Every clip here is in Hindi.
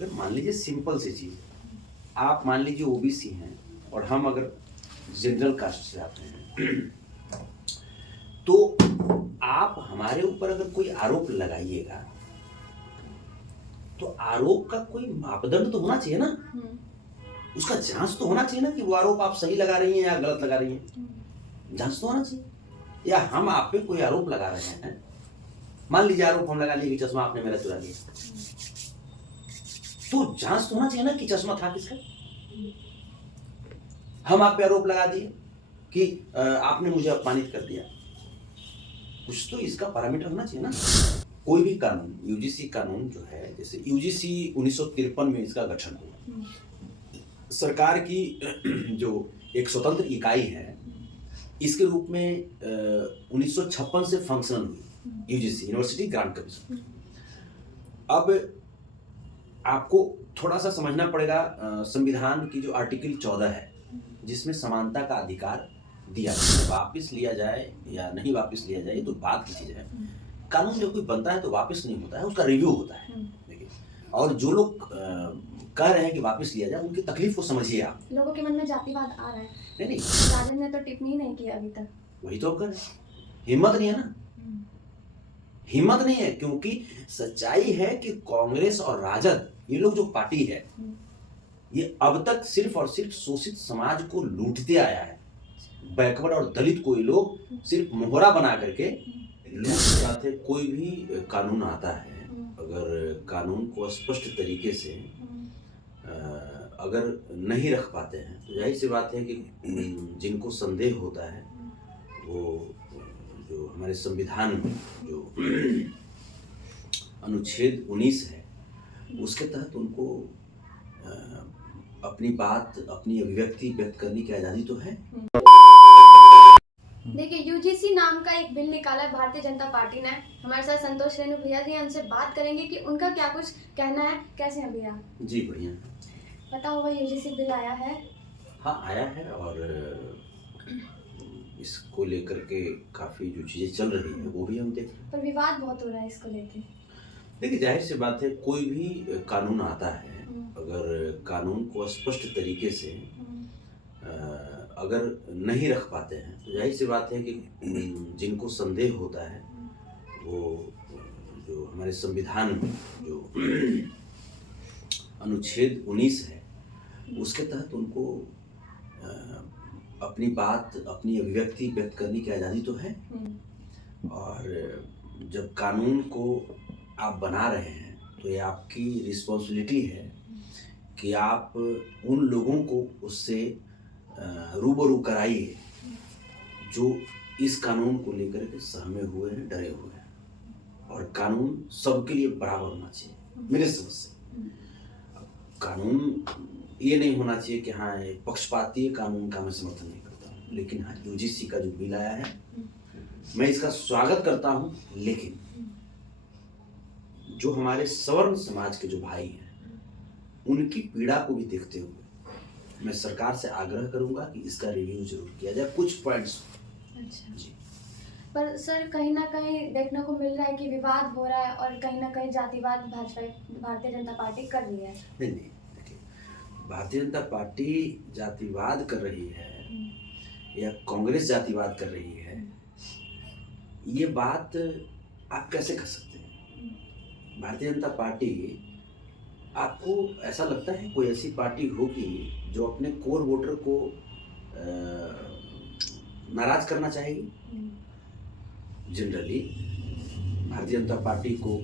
अगर मान लीजिए सिंपल सी चीज़, आप मान लीजिए ओबीसी हैं और हम अगर जनरल कास्ट से आते हैं तो आप हमारे ऊपर अगर कोई आरोप लगाइएगा तो आरोप का कोई मापदंड तो होना चाहिए ना, उसका जांच तो होना चाहिए ना कि वो आरोप आप सही लगा रही हैं या गलत लगा रही हैं, जांच तो होना चाहिए। या हम आप पे कोई आरोप लगा रहे हैं, मान लीजिए आरोप हम लगा लिए कि चश्मा आपने मेरा चुरा लिया, तो जांच तो होना चाहिए ना कि चश्मा था किसका। हम आप पे आरोप लगा दिए कि आपने मुझे अपमानित कर दिया, कुछ तो इसका पैरामीटर होना चाहिए ना। कोई भी कानून, यूजीसी कानून जो है, जैसे यूजीसी 1953 में इसका गठन हुआ, सरकार की जो एक स्वतंत्र इकाई है इसके रूप में 1956 से फंक्शनल हुई यूजीसी, यूनिवर्सिटी ग्रांट कमीशन। अब आपको थोड़ा सा समझना पड़ेगा संविधान की जो आर्टिकल 14 है जिसमें समानता का अधिकार दिया जाए, वापस लिया जाए या नहीं वापस लिया जाए तो बात की चीज है। कानून जब कोई बनता है तो वापस नहीं होता है, उसका रिव्यू होता है। देखिए, और जो लोग कह रहे हैं कि वापस लिया जाए उनकी तकलीफ को समझिए आप। लोगों के मन में जातिवाद आ रहा है। नहीं, राजन ने तो टिप्पणी नहीं किया अभी तक। वही तो कर हिम्मत नहीं है ना, हिम्मत नहीं है, क्योंकि सच्चाई है कि कांग्रेस और राजद, ये लोग जो पार्टी है ये अब तक सिर्फ और सिर्फ शोषित समाज को लूटते आया है। बैकवर्ड और दलित को ये लोग सिर्फ मोहरा बना करके लूट जाते हैं। कोई भी कानून आता है, अगर कानून को स्पष्ट तरीके से अगर नहीं रख पाते हैं तो जाहिर सी बात है कि जिनको संदेह होता है वो जो हमारे संविधान में जो अनुच्छेद 19 है उसके तहत उनको अपनी बात, अपनी अभिव्यक्ति व्यक्त करने की आज़ादी तो है। देखिए, यूजीसी नाम का एक बिल निकाला है भारतीय जनता पार्टी ने। हमारे साथ संतोष रेणु भैया जी, उनसे बात करेंगे कि उनका क्या कुछ कहना है। कैसे हैं भैया? जी बढ़िया। पता होगा यूजीसी बिल आया है। हाँ आया है, और इसको लेकर के काफ़ी जो चीज़ें चल रही है वो भी हम देख रहे हैं। पर विवाद बहुत हो रहा है इसको लेके। देखिए, जाहिर सी बात है, कोई भी कानून आता है, अगर कानून को स्पष्ट तरीके से अगर नहीं रख पाते हैं तो जाहिर सी बात है कि जिनको संदेह होता है वो जो हमारे संविधान में जो अनुच्छेद 19 है उसके तहत उनको अपनी बात, अपनी अभिव्यक्ति व्यक्त करने की आज़ादी तो है। और जब कानून को आप बना रहे हैं तो ये आपकी रिस्पॉन्सिबिलिटी है कि आप उन लोगों को उससे रूबरू कराइए जो इस कानून को लेकर के सहमे हुए हैं, डरे हुए हैं। और कानून सबके लिए बराबर होना चाहिए मेरे समझ से। कानून ये नहीं होना चाहिए कि हाँ पक्षपाती कानून का मैं समर्थन नहीं करता हूँ, लेकिन हाँ यूजीसी का जो बिल आया है मैं इसका स्वागत करता हूँ। लेकिन जो हमारे सवर्ण समाज के जो भाई हैं उनकी पीड़ा को भी देखते हुए मैं सरकार से आग्रह करूंगा कि इसका रिव्यू जरूर किया जाए, कुछ पॉइंट्स। अच्छा जी। पर सर, कहीं ना कहीं देखने को मिल रहा है कि विवाद हो रहा है और कहीं ना कहीं जातिवाद भारतीय जनता पार्टी कर रही है। नहीं, देखिए, भारतीय जनता पार्टी जातिवाद कर रही है या कांग्रेस जातिवाद कर रही है, ये बात आप कैसे कर सकते हैं? भारतीय जनता पार्टी, आपको ऐसा लगता है कोई ऐसी पार्टी होगी जो अपने कोर वोटर को नाराज करना चाहेगी? जनरली भारतीय जनता पार्टी को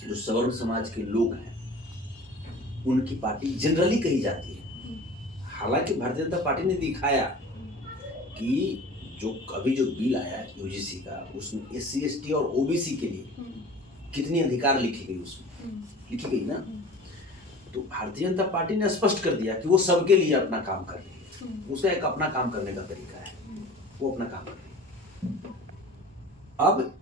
जो सवर्ण समाज के लोग हैं उनकी पार्टी जनरली कही जाती है। हालांकि भारतीय जनता पार्टी ने दिखाया कि जो अभी जो बिल आया यूजीसी का उसमें SC ST और OBC के लिए कितनी अधिकार लिखी गई, उसमें लिखी गई ना। तो भारतीय जनता पार्टी ने स्पष्ट कर दिया कि वो सबके लिए अपना काम कर रही है, उसका एक अपना काम करने का तरीका है, वो अपना काम कर रही है। अब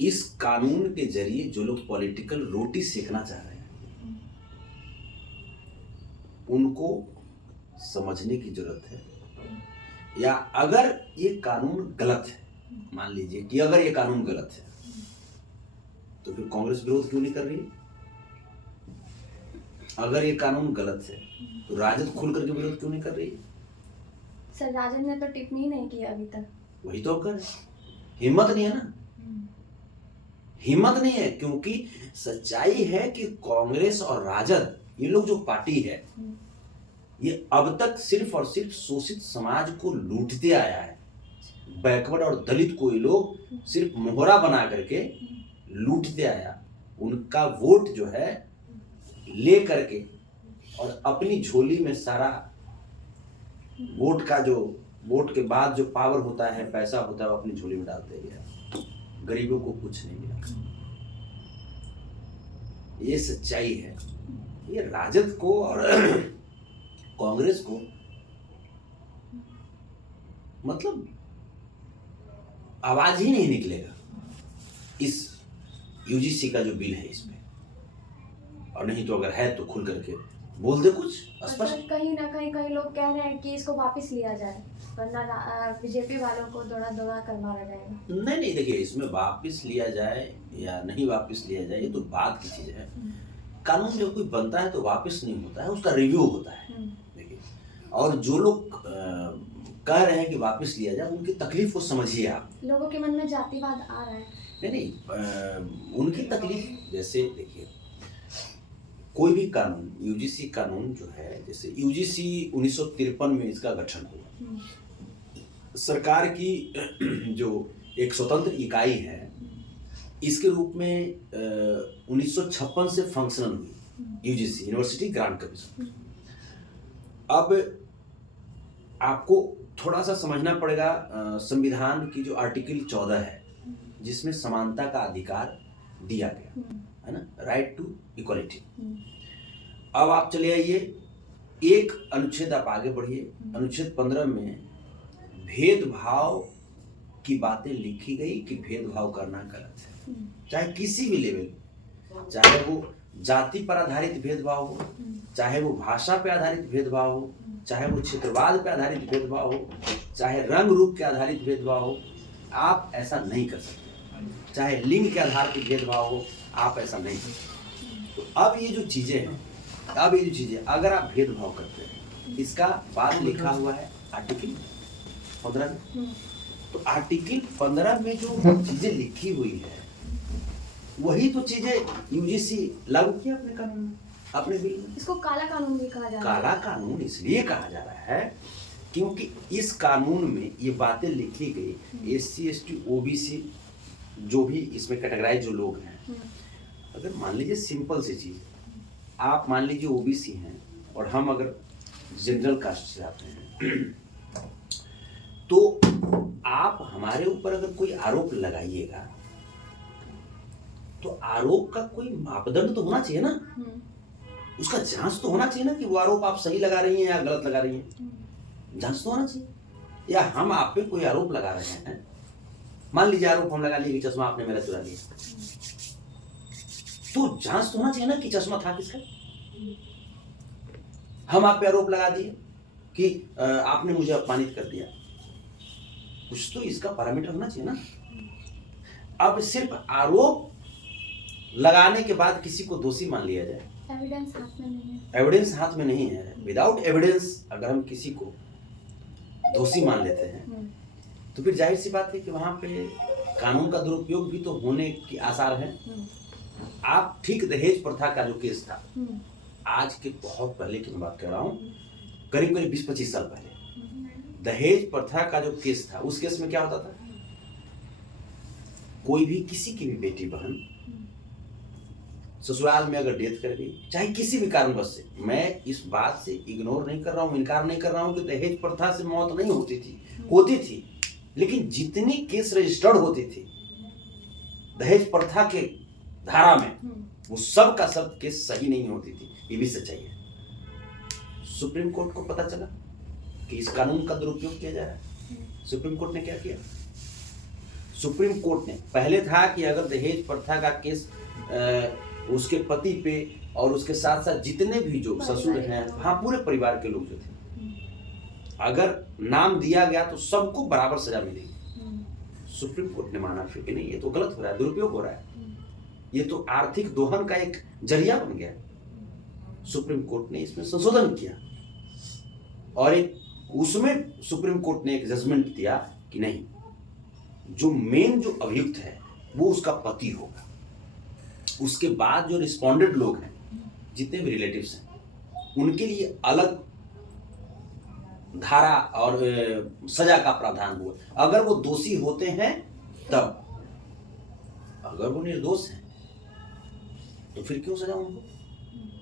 इस कानून के जरिए जो लोग पॉलिटिकल रोटी सेकना चाह रहे हैं उनको समझने की जरूरत है। या अगर ये कानून गलत है, मान लीजिए कि अगर ये कानून गलत है तो फिर कांग्रेस विरोध क्यों नहीं कर रही है? अगर ये कानून गलत है तो राजद खुल करके विरोध क्यों नहीं कर रही है? सर राजद ने तो टिप्पणी नहीं की अभी तक। वही तो कर हिम्मत नहीं है ना, हिम्मत नहीं है, क्योंकि सच्चाई है कि कांग्रेस और राजद ये लोग जो पार्टी है ये अब तक सिर्फ और सिर्फ शोषित समाज को लूटते आया है। बैकवर्ड और दलित को ये लोग सिर्फ मोहरा बना करके लूटते आया। उनका वोट जो है ले करके और अपनी झोली में सारा वोट के बाद जो पावर होता है, पैसा होता है, वो अपनी झोली में डालते गया। गरीबों को कुछ नहीं मिला। ये सच्चाई है। ये राजद को और कांग्रेस को मतलब आवाज ही नहीं निकलेगा इस यूजीसी का जो बिल है इसमें। और नहीं तो अगर है तो खुल करके बोल दे कुछ स्पष्ट। कहीं ना कहीं लोग कह रहे हैं कि इसको वापस लिया जाए, वरना बीजेपी वालों को दौड़ा दौड़ा कर मारा जाएगा। नहीं, देखिए, इसमें वापस लिया जाए या नहीं वापस लिया जाए ये तो बात की चीज है। कानून जब कोई बनता है तो वापस नहीं होता है, उसका रिव्यू होता है। देखिए, और जो लोग कह रहे हैं कि वापस लिया जाए उनकी तकलीफ को समझिए आप। लोगों के मन में जातिवाद आ रहा है। नहीं, उनकी तकलीफ, जैसे देखिए कोई भी कानून, यूजीसी कानून जो है, जैसे यूजीसी 1953 में इसका गठन हुआ। सरकार की जो एक स्वतंत्र इकाई है इसके रूप में 1956 से फंक्शनल हुई यूजीसी, यूनिवर्सिटी ग्रांट कमीशन। अब आपको थोड़ा सा समझना पड़ेगा संविधान की जो आर्टिकल 14 है जिसमें समानता का अधिकार दिया गया है ना, राइट टू इक्वालिटी। अब आप चले आइए एक अनुच्छेद, आप आगे बढ़िए, अनुच्छेद 15 में भेदभाव की बातें लिखी गई कि भेदभाव करना गलत है, चाहे किसी भी लेवल, चाहे वो जाति पर आधारित भेदभाव हो, चाहे वो भाषा पे आधारित भेदभाव हो, चाहे वो क्षेत्रवाद पे आधारित भेदभाव हो, चाहे रंग रूप के आधारित भेदभाव हो, आप ऐसा नहीं कर सकते। चाहे लिंग के आधार पर भेदभाव हो, आप ऐसा नहीं कर सकते। तो अब ये जो चीजें हैं, अगर आप भेदभाव करते हैं, इसका बात लिखा हुआ है आर्टिकल 15 में। तो आर्टिकल 15 में जो चीजें लिखी हुई है वही तो चीजें यूजीसी लागू किया अपने कानून में, अपने बिल में। इसको काला कानून भी कहा जा रहा है। काला कानून इसलिए कहा जा रहा है क्योंकि इस कानून में ये बातें लिखी गई। SC ST OBC जो भी इसमें कैटेगराइज जो लोग हैं, अगर मान लीजिए सिंपल सी चीज, आप मान लीजिए OBC हैं और हम अगर जनरल कास्ट से आते हैं तो आप हमारे ऊपर अगर कोई आरोप लगाइएगा तो आरोप का कोई मापदंड तो होना चाहिए ना, उसका जांच तो होना चाहिए ना कि वो आरोप आप सही लगा रही हैं या गलत लगा रही हैं। जांच तो होना चाहिए। या हम आप पे कोई आरोप लगा रहे हैं, मान लीजिए आरोप हम लगा लिए कि चश्मा आपने मेरा चुरा लिया, तो जांच तो होना चाहिए ना कि चश्मा था किसका। हम आप पे आरोप लगा दिए कि आपने मुझे अपमानित कर दिया, कुछ तो इसका पैरामीटर होना चाहिए ना। अब सिर्फ आरोप लगाने के बाद किसी को दोषी मान लिया जाए, एविडेंस हाथ में नहीं है। एविडेंस हाथ में नहीं है, विदाउट एविडेंस अगर हम किसी को दोषी मान लेते हैं तो फिर जाहिर सी बात है कि वहां पे कानून का दुरुपयोग भी तो होने के आसार हैं। आप ठीक दहेज प्रथा का जो केस था, आज के बहुत पहले की मैं बात कर रहा हूँ, करीब 20-25 साल पहले दहेज प्रथा का जो केस था, उस केस में क्या होता था, कोई भी किसी की भी बेटी बहन ससुराल में अगर डेथ कर गई, चाहे किसी भी कारणवश से, मैं इस बात से इग्नोर नहीं कर रहा हूँ, इनकार नहीं कर रहा हूँ कि दहेज प्रथा से मौत नहीं होती थी, लेकिन जितनी केस रजिस्टर्ड होती थी दहेज प्रथा के धारा में, वो सब का सब केस सही नहीं होती थी। ये भी सच्चाई है। सुप्रीम कोर्ट को पता चला कि इस कानून का दुरुपयोग किया जा रहा है। सुप्रीम कोर्ट ने क्या किया? सुप्रीम कोर्ट ने, पहले था कि अगर दहेज प्रथा का केस उसके पति पे और उसके साथ साथ जितने भी जो ससुर हैं, हाँ, पूरे परिवार के लोग जो थे, अगर नाम दिया गया तो सबको बराबर सजा मिलेगी। सुप्रीम कोर्ट ने माना फिर कि नहीं, ये तो गलत हो रहा है, दुरुपयोग हो रहा है, ये तो आर्थिक दोहन का एक जरिया बन गया है। सुप्रीम कोर्ट ने इसमें संशोधन किया और एक उसमें सुप्रीम कोर्ट ने एक जजमेंट दिया कि नहीं, जो मेन जो अभियुक्त है वो उसका पति होगा। उसके बाद जो रिस्पोंडेंट लोग हैं, जितने भी रिलेटिव्स हैं, उनके लिए अलग धारा और सजा का प्रावधान हुआ। अगर वो दोषी होते हैं तब, अगर वो निर्दोष हैं तो फिर क्यों सजा उनको?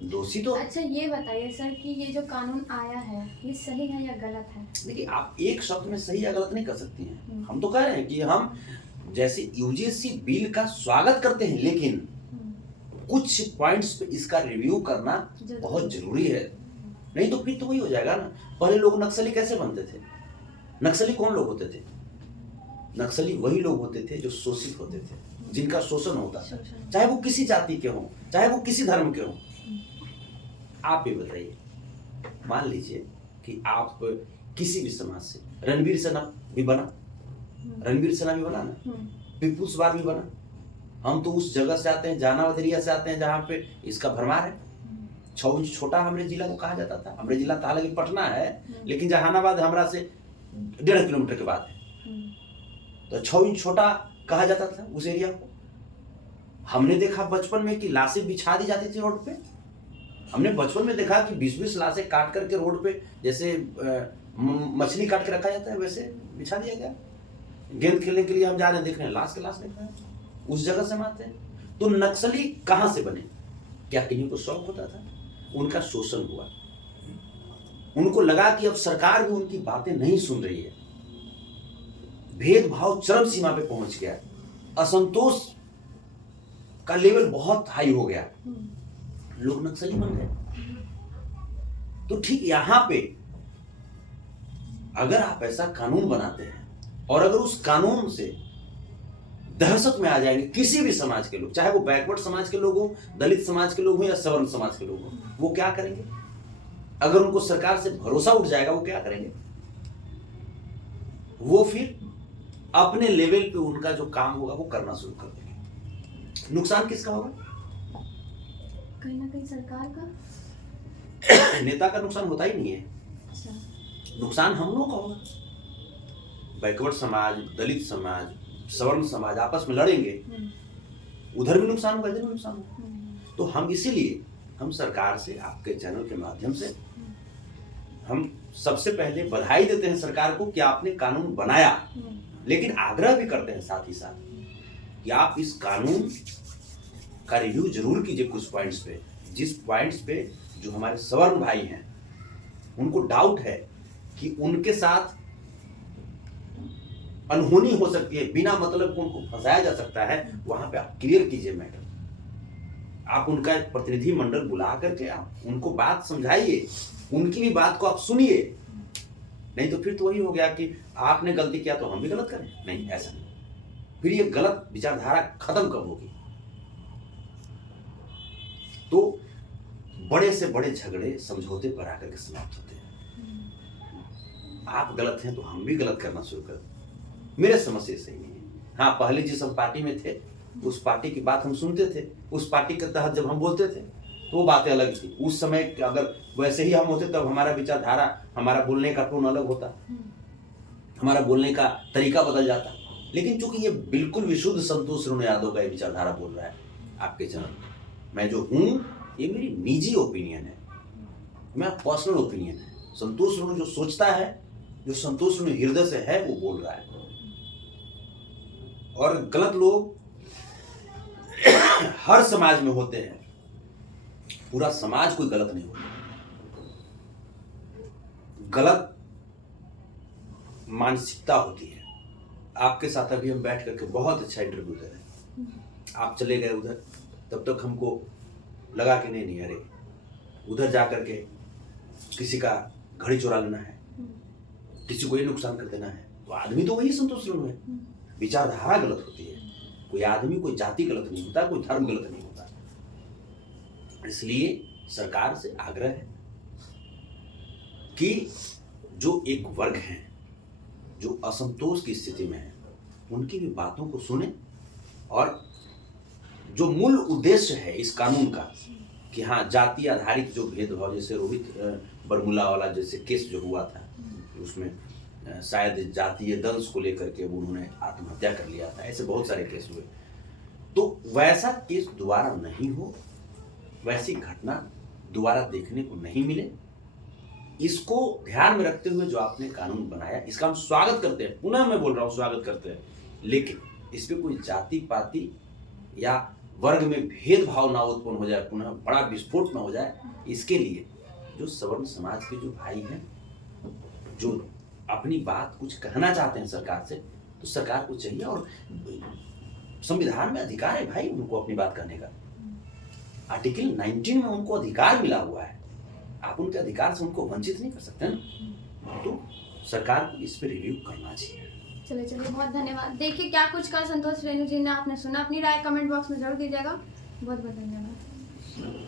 दोषी तो। अच्छा ये बताइए सर कि ये जो कानून आया है ये सही है या गलत है? देखिए, आप एक शब्द में सही या गलत नहीं कर सकती हैं। हम तो कह रहे हैं कि हम जैसे यूजीसी बिल का स्वागत करते हैं, लेकिन कुछ पॉइंट्स पे इसका रिव्यू करना बहुत जरूरी है। नहीं तो फिर तो वही हो जाएगा ना। पहले लोग नक्सली कैसे बनते थे? नक्सली कौन लोग होते थे? नक्सली वही लोग होते थे जो शोषित होते थे, जिनका शोषण होता था, चाहे वो किसी जाति के हों, चाहे वो किसी धर्म के हों। आप ये बताइए, मान लीजिए कि आप किसी भी समाज से, रणवीर सेना भी बना, रणवीर सेना भी बना ना, पीपुल्स वार भी बना। हम तो उस जगह से आते हैं, जहानाबाद एरिया से आते हैं, जहाँ पे इसका भरमार है। 6 इंच छोटा हमरे जिला को कहा जाता था। हमरे जिला हालांकि पटना है, लेकिन जहानाबाद हमरा से 1.5 किलोमीटर के बाद है, तो 6 इंच छोटा कहा जाता था उस एरिया को। हमने देखा बचपन में कि लाशें बिछा दी जाती थी रोड पे। हमने बचपन में देखा कि 20-20 लाशें काट करके रोड पे, जैसे मछली काट के रखा जाता है वैसे बिछा दिया गया। गेंद खेलने के लिए हम जा रहे हैं, देख रहे हैं लाश के लाश देख रहे हैं, उस जगह से हम आते हैं। तो नक्सली कहां से बने? क्या किन्हीं को शौक होता था? उनका शोषण हुआ। उनको लगा कि अब सरकार भी उनकी बातें नहीं सुन रही है। भेदभाव चरम सीमा पे पहुंच गया, असंतोष का लेवल बहुत हाई हो गया, लोग नक्सली बन गए। तो ठीक यहां पे अगर आप ऐसा कानून बनाते हैं और अगर उस कानून से दहशत में आ जाएंगे किसी भी समाज के लोग, चाहे वो बैकवर्ड समाज के लोग हो, दलित समाज के लोग हो या सवर्ण समाज के लोग हो, वो क्या करेंगे? अगर उनको सरकार से भरोसा उठ जाएगा, वो क्या करेंगे? वो फिर अपने लेवल पे उनका जो काम होगा वो करना शुरू कर देंगे। नुकसान किसका होगा? कहीं ना कहीं सरकार का। नेता का नुकसान होता ही नहीं है। अच्छा। नुकसान हम लोगों का होगा। बैकवर्ड समाज, दलित समाज, सवर्ण समाज आपस में लड़ेंगे, उधर भी नुकसान होगा, इधर भी नुकसान होगा। तो हम इसीलिए हम सरकार से, आपके चैनल के माध्यम से, हम सबसे पहले बधाई देते हैं सरकार को कि आपने कानून बनाया, लेकिन आग्रह भी करते हैं साथ ही साथ कि आप इस कानून का रिव्यू जरूर कीजिए कुछ पॉइंट्स पे, जिस पॉइंट्स पे जो हमारे सवर्ण भाई हैं उनको डाउट है कि उनके साथ अनहोनी हो सकती है, बिना मतलब को उनको फंसाया जा सकता है, वहां पे आप क्लियर कीजिए मैटर। आप उनका एक प्रतिनिधि मंडल बुला करके आप उनको बात समझाइए, उनकी भी बात को आप सुनिए। नहीं तो फिर तो वही हो गया कि आपने गलती किया तो हम भी गलत करें। नहीं, ऐसा नहीं। फिर ये गलत विचारधारा खत्म कब होगी? तो बड़े से बड़े झगड़े समझौते पर आकर के समाप्त होते हैं। आप गलत हैं तो हम भी गलत करना शुरू कर दें। मेरे समझ से सही नहीं है। हाँ, पहले जिस हम पार्टी में थे उस पार्टी की बात हम सुनते थे, उस पार्टी के तहत जब हम बोलते थे तो वो बातें अलग थी। उस समय अगर वैसे ही हम होते तब हमारा विचारधारा, हमारा बोलने का टोन अलग होता, हमारा बोलने का तरीका बदल जाता। लेकिन चूंकि ये बिल्कुल विशुद्ध संतोष रुण यादव का विचारधारा बोल रहा है आपके चैनल में, मैं जो हूँ ये मेरी निजी ओपिनियन है, मेरा पर्सनल ओपिनियन है। संतोष रुण जो सोचता है, जो संतोष रुण हृदय से है, वो बोल रहा है। और गलत लोग हर समाज में होते हैं, पूरा समाज कोई गलत नहीं होता। गलत मानसिकता होती है। आपके साथ अभी हम बैठ करके बहुत अच्छा इंटरव्यू दे रहे हैं, आप चले गए उधर, तब तक हमको लगा कि नहीं अरे उधर जा करके किसी का घड़ी चुरा लेना है, किसी को ये नुकसान कर देना है, तो आदमी तो वही संतोष रुण है। विचारधारा गलत होती है। कोई आदमी, कोई जाति गलत नहीं होता, कोई धर्म गलत नहीं होता। इसलिए सरकार से आग्रह है कि जो एक वर्ग है जो असंतोष की स्थिति में है, उनकी भी बातों को सुने और जो मूल उद्देश्य है इस कानून का कि हाँ जाति आधारित जो भेदभाव, जैसे रोहित बरमूला वाला जैसे केस जो हुआ था, उसमें शायद जातीय दंश को लेकर के उन्होंने आत्महत्या कर लिया था, ऐसे बहुत सारे केस हुए। तो वैसा केस दोबारा नहीं हो, वैसी घटना दोबारा देखने को नहीं मिले, इसको ध्यान में रखते हुए जो आपने कानून बनाया, इसका हम स्वागत करते हैं। पुनः मैं बोल रहा हूँ स्वागत करते हैं, लेकिन इस पे कोई जाति पाति या वर्ग में भेदभाव ना उत्पन्न हो जाए, पुनः बड़ा विस्फोट ना हो जाए, इसके लिए जो सवर्ण समाज के जो भाई हैं, जो अपनी बात कुछ कहना चाहते हैं सरकार से, तो सरकार को चाहिए, और संविधान में अधिकार है भाई उनको अपनी बात कहने का। आर्टिकल 19 में उनको अधिकार मिला हुआ है, आप उनके अधिकार से उनको वंचित नहीं कर सकते ना। तो सरकार को इस पर रिव्यू करना चाहिए। चलिए बहुत धन्यवाद। देखिए क्या कुछ कहा संतोष रेणु जी ने, आपने सुना, अपनी राय कमेंट बॉक्स में जरूर दीजिएगा। बहुत बहुत धन्यवाद।